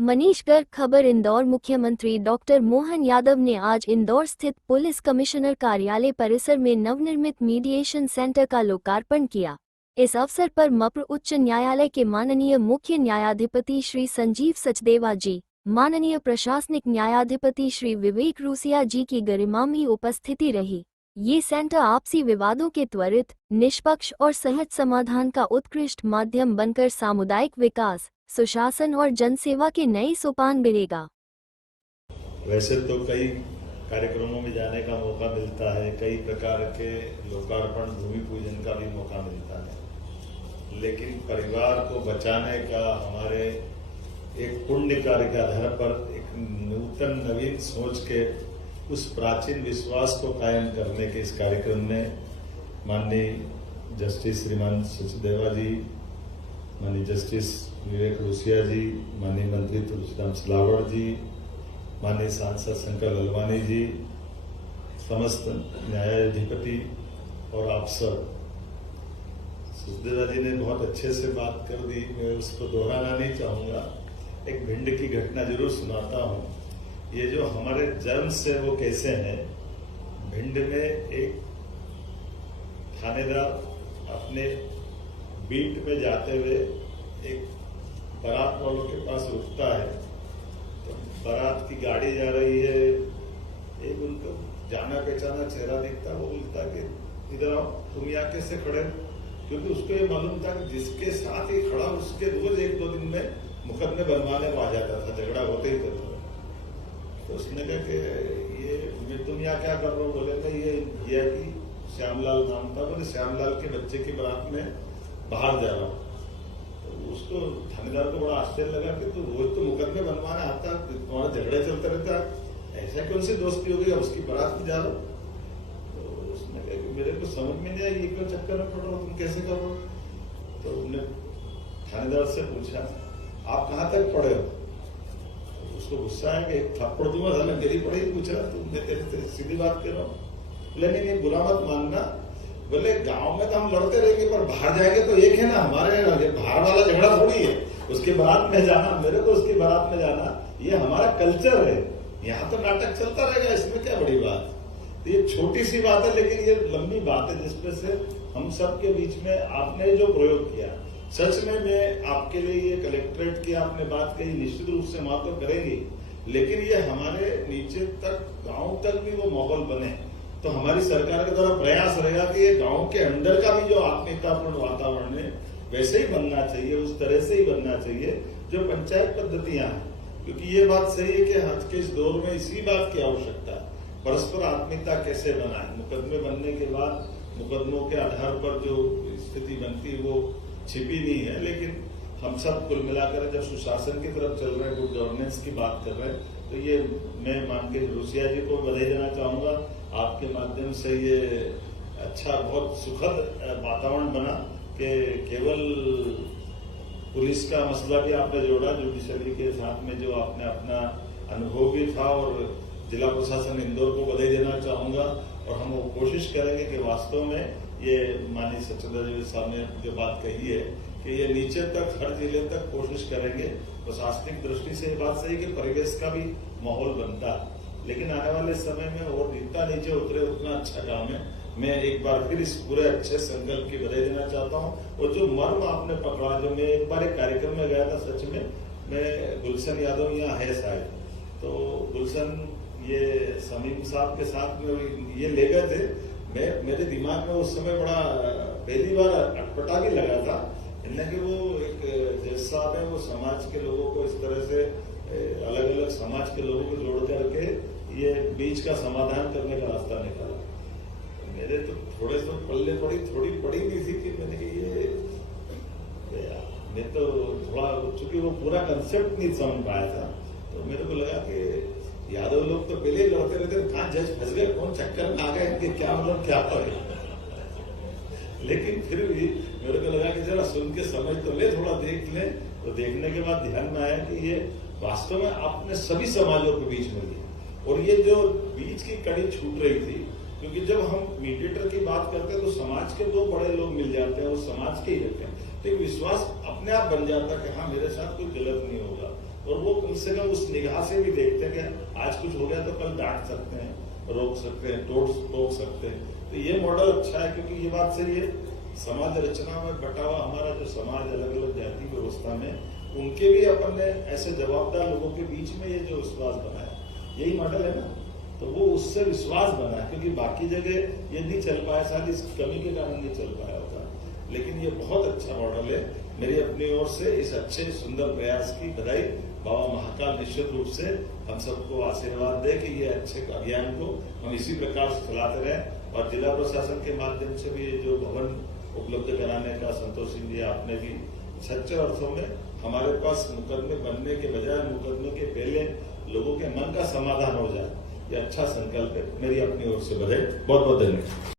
मनीष गर्ग खबर इंदौर। मुख्यमंत्री डॉक्टर मोहन यादव ने आज इंदौर स्थित पुलिस कमिश्नर कार्यालय परिसर में नवनिर्मित मीडिएशन सेंटर का लोकार्पण किया। इस अवसर पर मप्र उच्च न्यायालय के माननीय मुख्य न्यायाधिपति श्री संजीव सचदेवा जी, माननीय प्रशासनिक न्यायाधिपति श्री विवेक रूसिया जी की गरिमामयी उपस्थिति रही। ये सेंटर आपसी विवादों के त्वरित, निष्पक्ष और सहज समाधान का उत्कृष्ट माध्यम बनकर सामुदायिक विकास, सुशासन और जनसेवा के नए सोपान मिलेगा। वैसे तो कई कार्यक्रमों में जाने का मौका मिलता है, कई प्रकार के लोकार्पण, भूमि पूजन का भी मौका मिलता है, लेकिन परिवार को बचाने का हमारे एक पुण्य कार्य के आधार पर एक नूतन नवीन सोच के उस प्राचीन विश्वास को कायम करने के इस कार्यक्रम में माननीय जस्टिस श्रीमान सचदेवा जी, माननीय जस्टिस विवेक रूसिया जी, माननीय मंत्री तुलसीराम सिलावट जी, माननीय सांसद शंकर ललवानी जी, समस्त न्यायाधिपति और अफसर, सचदेवा जी ने बहुत अच्छे से बात कर दी। मैं उसको दोहराना नहीं चाहूंगा। एक भिंड की घटना जरूर सुनाता हूं। ये जो हमारे जन्म से वो कैसे हैं, भिंड में एक थानेदार अपने बीट में जाते हुए एक बारात वालों के पास रुकता है, तो बारात की गाड़ी जा रही है, एक उनको जाना पहचाना चेहरा दिखता, वो बोलता कि इधर आओ, तुम यहाँ कैसे खड़े? क्योंकि उसको ये मालूम था कि जिसके साथ ही खड़ा उसके रोज एक दो दिन में मुकदमे बनवाने को आ जाता था, झगड़ा होते ही करता। तो उसने कहा कि ये तुम यहाँ क्या कर रहे हो? बोले मैं ये कि श्यामलाल नाम था, बोले श्यामलाल के बच्चे की बारात में बाहर जा रहा हूँ। तो उसको थानेदार को बड़ा आश्चर्य लगा कि तू रोज तो मुकदमे बनवाने आता, तुम्हारा झगड़े चलते रहता, ऐसा कौन सी दोस्ती हो गई, उसकी बारात में जा रहा हूँ? तो उसने कहा कि मेरे को समझ में नहीं आई, ये क्यों चक्कर में पड़ रहा हो, तुम कैसे कर रहे हो? तो उन्होंने थानेदार से पूछा, आप कहाँ तक पढ़े हो? उसको गुस्सा है कि एक थप्पड़ दूंगा, साला मेरी पढ़ाई पूछ रहा, तू मैं तेरे सीधी बात कर रहा हूँ। बोले नहीं, बुरा मत मानना, बोले गांव में तो हम लड़ते रहेंगे पर बाहर जाएंगे तो एक है ना, हमारे बाहर वाला झगड़ा थोड़ी है, उसके बारात में जाना, मेरे को उसकी बारात में जाना, ये हमारा कल्चर है। यहाँ तो नाटक चलता रहेगा, इसमें क्या बड़ी बात? तो ये छोटी सी बात है, लेकिन ये लंबी बात है जिसपे से हम सबके बीच में आपने जो प्रयोग किया, सच में मैं आपके लिए ये कलेक्ट्रेट की आपने बात कही, निश्चित रूप से मां तो करेंगी, लेकिन ये हमारे नीचे तक, गांव तक भी वो माहौल बने, तो हमारी सरकार का द्वारा प्रयास रहेगा कि ये गांव के अंदर का भी जो आत्मीयतापूर्ण वातावरण है वैसे ही बनना चाहिए, उस तरह से ही बनना चाहिए जो पंचायत पद्धतियां हैं। क्योंकि ये बात सही है कि आज के इस दौर में इसी बात की आवश्यकता है, परस्पर आत्मीयता कैसे बनाए। मुकदमे बनने के बाद मुकदमों के आधार पर जो स्थिति बनती है वो छिपी नहीं है, लेकिन हम सब कुल मिलाकर जब सुशासन की तरफ चल रहे हैं, गुड गवर्नेंस की बात कर रहे हैं, तो ये मैं मान के रूसिया जी को बधाई देना चाहूंगा। आपके माध्यम से ये अच्छा, बहुत सुखद वातावरण बना कि केवल पुलिस का मसला भी आपने जोड़ा, जुडिशरी के साथ में जो आपने अपना अनुभव भी था, और जिला प्रशासन इंदौर को बधाई देना चाहूंगा। और हम वो कोशिश करेंगे कि वास्तव में ये माननीय सचदेवा जी साहब ने जो बात कही है कि ये नीचे तक, हर जिले तक कोशिश करेंगे। प्रशासनिक दृष्टि से ये बात सही कि परिवेश का भी माहौल बनता, लेकिन आने वाले समय में और जितना नीचे उतरे उतना अच्छा काम है। मैं एक बार फिर इस पूरे अच्छे संकल्प की बधाई देना चाहता हूँ। और जो मर्म आपने पकड़ा, जो मैं एक बार एक कार्यक्रम में गया था, सच में मैं गुलशन यादव यहाँ है शायद, तो गुलशन ये समीम साहब के साथ में ये ले गए थे, मेरे दिमाग में उस समय बड़ा पहली बार अटपटा भी लगा था कि वो एक जज साहब है, वो समाज के लोगों को इस तरह से अलग अलग समाज के लोगों को जोड़ करके ये बीच का समाधान करने का रास्ता निकाला। मेरे तो थोड़े तो पल्ले थोड़ी पड़ी नहीं थी कि मैंने ये मैं तो थोड़ा, चूंकि वो पूरा कंसेप्ट नहीं समझ पाया था, तो मेरे को लगा कि यादव लोग तो पहले ही लड़ते रहते, कहाँ जज फंस गए, कौन चक्कर में आ गए, इनके क्या मतलब क्या पड़े। लेकिन फिर भी मेरे को लगा कि जरा सुन के समझ तो ले, थोड़ा देख ले। तो देखने के बाद ध्यान में आया कि ये वास्तव में आपने सभी समाजों के बीच में लिया, और ये जो बीच की कड़ी छूट रही थी, क्योंकि जब हम मीडिएटर की बात करते हैं तो समाज के दो बड़े लोग मिल जाते हैं, वो समाज के ही रहते हैं, तो एक विश्वास अपने आप बन जाता है कि हाँ मेरे साथ कोई गलत नहीं होगा। और वो कम से कम उस निगाह से भी देखते हैं कि आज कुछ हो गया तो कल डांट सकते हैं, रोक सकते हैं, टोक सकते हैं। तो ये मॉडल अच्छा है, क्योंकि ये बात सही है, समाज रचना में बटा हुआ हमारा जो समाज अलग अलग जाति व्यवस्था में, उनके भी अपन ने ऐसे जवाबदार लोगों के बीच में ये जो विश्वास बनाया, यही मॉडल है ना। तो वो उससे विश्वास बना, क्योंकि बाकी जगह ये नहीं चल पाया, शायद इस कमी के कारण नहीं चल पाया होता। लेकिन ये बहुत अच्छा मॉडल है। मेरी अपनी ओर से इस अच्छे सुंदर प्रयास की बधाई। बाबा महाकाल निश्चित रूप से हम सबको आशीर्वाद दे कि ये अच्छे अभियान को हम इसी प्रकार से चलाते रहें। और जिला प्रशासन के माध्यम से भी जो भवन उपलब्ध कराने का संतोष सिंह जी आपने भी सच्चे अर्थों में हमारे पास मुकदमे बनने के बजाय मुकदमे के पहले लोगों के मन का समाधान हो जाए, ये अच्छा संकल्प है। मेरी अपनी ओर से बधाई। बहुत बहुत धन्यवाद।